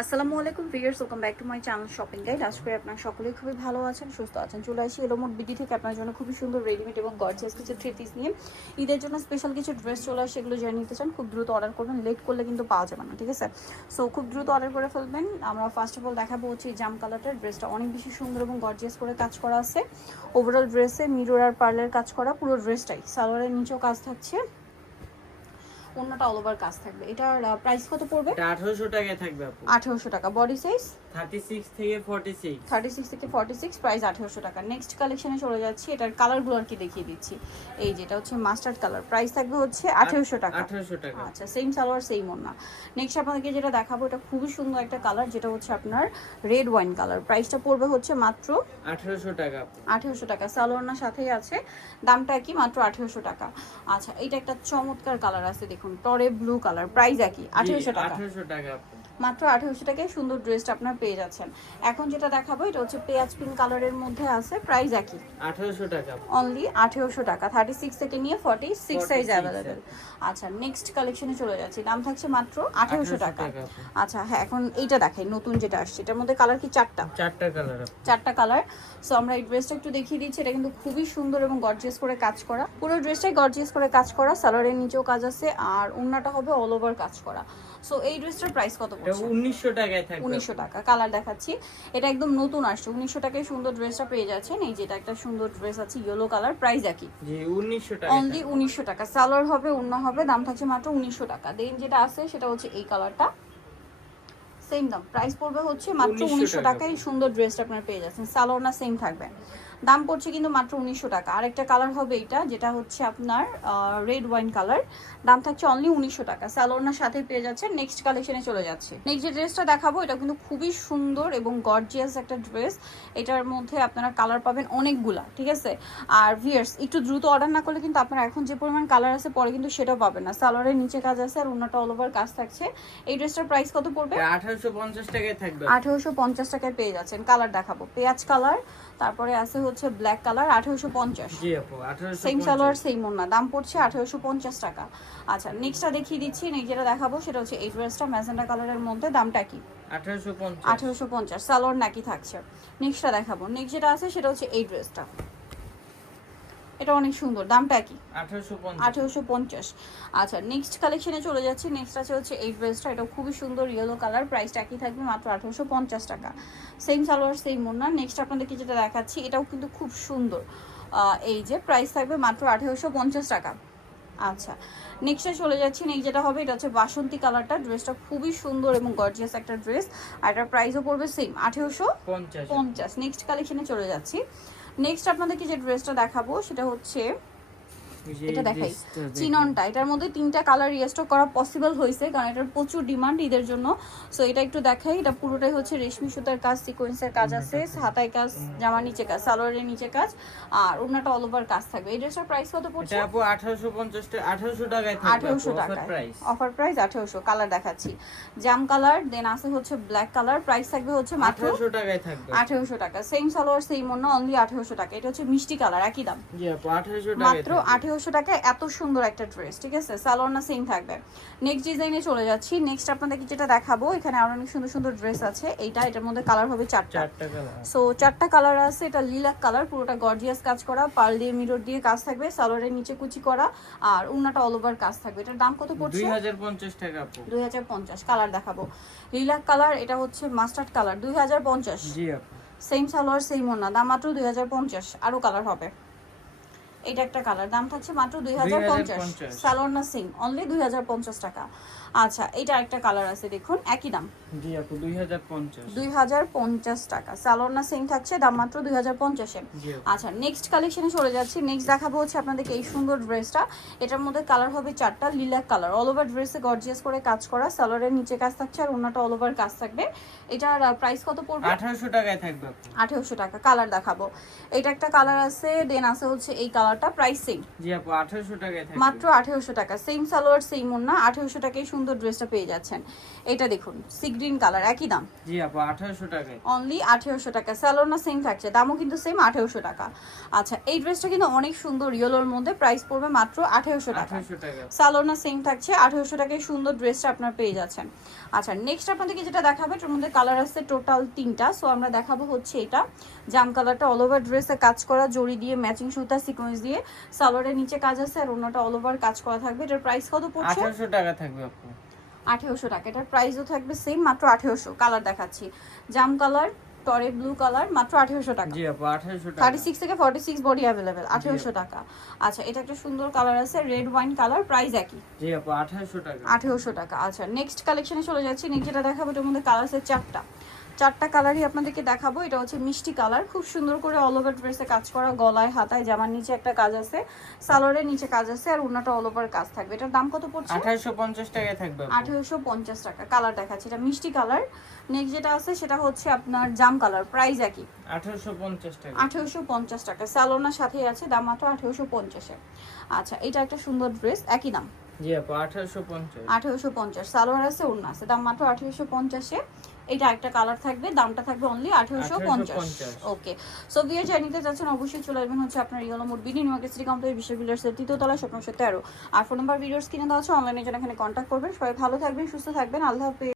আসসালামু আলাইকুম viewers, welcome back to my channel shopping guide. আশা করি আপনারা সকলেই খুবই ভালো আছেন, সুস্থ আছেন। চলে আসি এলোমোড বিডি থেকে আপনার জন্য খুবই সুন্দর রেডিমেড এবং গর্জিয়াস কিছু থ্রি পিস নিয়ে ঈদের জন্য স্পেশাল কিছু ড্রেস চলে আসে। এগুলো জেনে নিতে চান খুব দ্রুত অর্ডার করবেন, লেট করলে কিন্তু পাওয়া যাবে না, ঠিক আছে? সো খুব দ্রুত অর্ডার করে ফেলবেন। আমরা ফার্স্ট অফ অল দেখাবো হচ্ছে এই জাম কালারটার ড্রেসটা অনেক বেশি সুন্দর এবং গর্জিয়াস করে কাজ করা আছে। ওভারঅল ড্রেসে মিরর আর পার্লের কাজ করা পুরো ড্রেসটাই, সালোয়ারের নিচেও কাজ থাকছে, অন্যটা অল ওভার কাজ থাকবে। এটার প্রাইস কত পড়বে? এটা 1800 টাকায় থাকবে আপু। 1800 টাকা। বডি সাইজ 36 থেকে 46। 36 থেকে 46, প্রাইস 1800 টাকা। নেক্সট কালেকশনে চলে যাচ্ছি, এটার কালারগুলো আর কি দেখিয়ে দিচ্ছি। এই যেটা হচ্ছে মাস্টার্ড কালার, প্রাইস থাকবে হচ্ছে 1800 টাকা। 1800 টাকা। আচ্ছা, সেম সালোয়ার সেম ওড়না। নেক্সট আপনাদেরকে যেটা দেখাবো এটা খুবই সুন্দর একটা কালার, যেটা হচ্ছে আপনার রেড ওয়াইন কালার। প্রাইসটা পড়বে হচ্ছে মাত্র 1800 টাকা। 1800 টাকা। সালোয়ারনার সাথেই আছে, দামটা কি মাত্র 1800 টাকা। আচ্ছা, এটা একটা চমৎকার কালার আছে, দেখুন টরে ব্লু কালার, প্রাইস একই 1800 টাকা। 1800 টাকা আপু। মাত্র 1800 টাকায় সুন্দর ড্রেসটা আপনার পেয়ে যাচ্ছেন। এখন যেটা দেখাবো এটা হচ্ছে পেঁয়াজ পিঙ্ক কালারের মধ্যে আছে, প্রাইস একই 1800 টাকা। অনলি 1800 টাকা। 36 থেকে নিয়ে 46 সাইজ 46 অ্যাভেলেবেল। আচ্ছা, নেক্সট কালেকশনে চলে যাচ্ছি, দাম থাকছে মাত্র 1800 টাকা। আচ্ছা হ্যাঁ, এখন এইটা দেখাই নতুন যেটা আসছে, এটার মধ্যে কালার কি চারটা কালার। চারটা কালার। সো আমরা এই ড্রেসটা একটু দেখিয়ে দিচ্ছি। এটা কিন্তু খুবই সুন্দর এবং গর্জিয়াস করে কাজ করা, পুরো ড্রেসটাই গর্জিয়াস করে কাজ করা। সালোয়ারের নিচেও কাজ আছে আর ওড়নাটা হবে অল ওভার কাজ করা। সো এই ড্রেসটার প্রাইস কত পড়ছে? 1900 টাকায় থাকবে। 1900 টাকা। কালার দেখাচ্ছি, এটা একদম নতুন আসছে, 1900 টাকায় সুন্দর ড্রেসটা পেয়ে যাচ্ছেন। এই যেটা একটা সুন্দর ড্রেস আছে ইয়েলো কালার, প্রাইস একই জি 1900 টাকা। অনলি 1900 টাকা। সালোয়ার হবে, ওড়না হবে, দাম থাকছে মাত্র 1900 টাকা। দেন যেটা আছে সেটা হচ্ছে এই কালারটা, সেম দাম, প্রাইস পড়বে হচ্ছে মাত্র 1900 টাকায়। সুন্দর ড্রেসটা আপনারা পেয়ে যাচ্ছেন, সালোয়ার সেম থাকবে, দাম পড়ছে কিন্তু মাত্র 1900 টাকা। আরেকটা কালার হবে এটা, যেটা হচ্ছে আপনার রেড ওয়াইন কালার, দাম থাকছে অনলি 1900 টাকা। সালোয়ার সাথে পেয়ে যাচ্ছে। নেক্সট কালেকশনে চলে যাচ্ছে। নেক্সট যে ড্রেসটা দেখাবো এটা কিন্তু খুবই সুন্দর এবং গর্জিয়াস একটা ড্রেস। এটার মধ্যে আপনারা কালার পাবেন অনেকগুলা, ঠিক আছে? আর ভিয়ার্স একটু দ্রুত অর্ডার না করলে কিন্তু আপনারা এখন যে পরিমাণ কালার আছে পরে কিন্তু সেটাও পাবেন না। সালোয়ারের নিচে কাজ আছে আর ওনাটা অল ওভার কাজ থাকছে। এই ড্রেসটার প্রাইস কত পড়বে? 1850 টাকায় থাকবে। 1850 টাকায় পেয়ে যাচ্ছেন। কালার দেখাবো, পেঁয়াজ কালার, তারপরে আছে হচ্ছে ব্ল্যাক কালার, 1850। জি আপু 1850। সেম সালোয়ার সেম ওড়না, দাম পড়ছে 1850 টাকা। আচ্ছা, নেক্সটটা দেখিয়ে দিচ্ছি। নেক্সট যেটা দেখাবো সেটা হচ্ছে এই ড্রেসটা ম্যাজেন্ডা কালারের মধ্যে, দামটা কি? 1850। 1850, সালোয়ার নাকি থাকছে। নেক্সটটা দেখাবো, নেক্সট যেটা আছে সেটা হচ্ছে এই ড্রেসটা, এটা অনেক সুন্দর, দামটা কি? 1850। আচ্ছা, নেক্সট কালেকশনে চলে যাচ্ছি। নেক্সট আছে হচ্ছে এই ড্রেসটা, এটা খুবই সুন্দর ইয়েলো কালার, প্রাইসটা কি থাকবে? মাত্র 1850 টাকা। সেম সালোয়ার সেম ওড়না। নেক্সট আপনাদেরকে যেটা দেখাচ্ছি এটাও কিন্তু খুব সুন্দর, এই যে প্রাইস থাকবে মাত্র 1850 টাকা। আচ্ছা, নেক্সটে চলে যাচ্ছি। নেক্সট যেটা হবে এটা হচ্ছে বাসন্তী কালারটা, ড্রেসটা খুবই সুন্দর এবং গর্জিয়াস একটা ড্রেস, আর এটার প্রাইসও পড়বে সেম 1850। নেক্সট কালেকশনে চলে যাচ্ছি। নেক্সট আপনাদেরকে যে ড্রেসটা দেখাবো সেটা হচ্ছে এটা দেখাই, চিননটা। এটার মধ্যে তিনটা কালার রিস্টক করা পসিবল হয়েছে কারণ এটার প্রচুর ডিমান্ড ঈদের জন্য। সো এটা একটু দেখাই, এটা পুরোটাই হচ্ছে রেশমি সুতার কাজ, সিকোয়েন্সের কাজ আছে, হাতায় কাজ, জামার নিচে কাজ, সালোয়ারের নিচে কাজ, আর ওড়নাটা অল ওভার কাজ থাকবে। এই ড্রেসটার প্রাইস কত পড়ছে? এটা আপু 1850 টাকা। 1800 টাকায় থাকবে। 1800 টাকা অফার প্রাইস 1800। কালার দেখাচ্ছি, জাম কালার, দেন আছে হচ্ছে ব্ল্যাক কালার, প্রাইস থাকবে হচ্ছে মাত্র 1800 টাকায় থাকবে। 1800 টাকা। সেম সালোয়ার সেম ওড়না, অনলি 1800 টাকা। এটা হচ্ছে মিষ্টি কালার, একই দাম, জি আপু 1800 টাকায় মাত্র 1800 টাকায়। এত সুন্দর একটা ড্রেস, ঠিক আছে? সালোয়ার না সেম থাকবে। নেক্সট ডিজাইনে চলে যাচ্ছি। নেক্সট আপনাদেরকে যেটা দেখাবো, এখানে আরো অনেক সুন্দর সুন্দর ড্রেস আছে। এটার মধ্যে কালার হবে চারটা কালার। সো চারটা কালার আছে। এটা লিলাক কালার, পুরোটা গর্জিয়াস কাজ করা, পার্ল দিয়ে মিরর দিয়ে কাজ থাকবে, সালোয়ারের নিচে কুচি করা, আর ওড়নাটা অল ওভার কাজ থাকবে। এটার দাম কত পড়ছে? 2050 টাকা আপু। 2050। কালার দেখাবো, লিলাক কালার, এটা হচ্ছে মাস্টার্ড কালার, 2050। জি আপু। সেম সালোয়ার সেম ওড়না, দাম মাত্র 2050। আরো কালার হবে, এটা একটা কালার, দাম থাকছে মাত্র 2050। সালোয়ার না সেম, অনলি 2050 টাকা। আচ্ছা, এটা একটা কালার আছে, দেখুন একই দাম, জি আপু 2050। 2050 টাকা। সালোয়ার না সেম থাকছে, দাম মাত্র 2050 এ। আচ্ছা, নেক্সট কালেকশনে চলে যাচ্ছি। নেক্সট দেখাবো হচ্ছে আপনাদেরকে এই সুন্দর ড্রেসটা। এটার মধ্যে কালার হবে চারটা, লিলাক কালার, অল ওভার ড্রেসে গর্জিয়াস করে কাজ করা, সালোয়ারের নিচে কাজ থাকছে আর ওড়নাটা অল ওভার কাজ থাকবে। এটার প্রাইস কত পড়বে? 1800 টাকায় থাকবে আপু। 1800 টাকা। কালার দেখাবো, এটা একটা কালার আছে, দেন আছে হচ্ছে এই কালারটা, প্রাইস সেম, জি আপু 1800 টাকায় থাকবে। মাত্র 1800 টাকা। সেম সালোয়ার সেম ওড়না, 1800 টাকায় সুন্দর ড্রেসটা পেয়ে যাচ্ছেন। এটা দেখুন সি গ্রিন কালার, একই দাম জি আপু 1800 টাকায়। অনলি 1800 টাকা। স্যালোর না সেম থাকছে, দামও কিন্তু সেম 1800 টাকা। আচ্ছা এই ড্রেসটা কিন্তু অনেক সুন্দর ইয়েলোর মধ্যে, প্রাইস পড়বে মাত্র 1800 টাকা। 1800 টাকা। স্যালোর না সেম থাকছে, 1800 টাকায় সুন্দর ড্রেসটা আপনারা পেয়ে যাচ্ছেন। আচ্ছা নেক্সট আপনাদেরকে যেটা দেখাবো এটার মধ্যে কালার আছে টোটাল 3টা। সো আমরা দেখাবো হচ্ছে এটা জাম কালারটা, অল ওভার ড্রেসে কাজ করা জড়ি দিয়ে ম্যাচিং সুতা সিকোয়েন্স দিয়ে, সালোয়ারের নিচে কাজ আছে আর অন্যটা অল ওভার কাজ করা থাকবে। এটার প্রাইস কত পড়ছে? 1800 টাকা থাকবে আপু। 1800 টাকা। এটার প্রাইসও থাকবে সেম, মাত্র 1800। কালার দেখাচ্ছি জাম কালার, টরে ব্লু কালার, মাত্র 1800 টাকা। জি আপু 1800 টাকা। 36 থেকে 46 বডি अवेलेबल, 1800 টাকা। আচ্ছা এটা একটা সুন্দর কালার আছে রেড ওয়াইন কালার, প্রাইস একই জি আপু 1800 টাকা। 1800 টাকা। আচ্ছা নেক্সট কালেকশনে চলে যাচ্ছি। নেক্সট যেটা দেখাবো এটার মধ্যে কালার আছে চারটা কালারই আপনাদেরকে দেখাবো। এটা হচ্ছে মিষ্টি কালার, খুব সুন্দর করে অল ওভার ড্রেসে কাজ করা, গলায় হাতায় জামার নিচে একটা কাজ আছে, সালোয়ারের নিচে কাজ আছে আর ওন্নাটা অল ওভার কাজ থাকবে। এটার দাম কত পড়ছে? 1850 টাকায় থাকবে আপু। 1850 টাকা। কালার দেখাচ্ছি, এটা মিষ্টি কালার। নেক্সট যেটা আছে সেটা হচ্ছে আপনার জাম কালার, প্রাইস একই 1850 টাকা। 1850 টাকা। স্যালোনার সাথেই আছে, দাম মাত্র 1850 এ। আচ্ছা এটা একটা সুন্দর ড্রেস, একই দাম জি আপু 1850। 1850। সালোয়ার আছে, ওড়না আছে, দাম মাত্র 1850 এ। এটা একটা কালার থাকবে, দামটা থাকবে অনলি 1850। ওকে সো ভিউয়ার যারা নিতে চাচ্ছেন অবশ্যই চলে আসবেন হচ্ছে আপনার yellow mode BD New Market city complex বিশ্ববিদ্যালয়ের 3য় তলা শপ নম্বর 13। আর ফোন নাম্বার ভিডিওস কিনে দেওয়া আছে, অনলাইনে জন্য এখানে কন্ট্যাক্ট করবেন। সবাই ভালো থাকবেন, সুস্থ থাকবেন, আল্লাহ হাফেজ।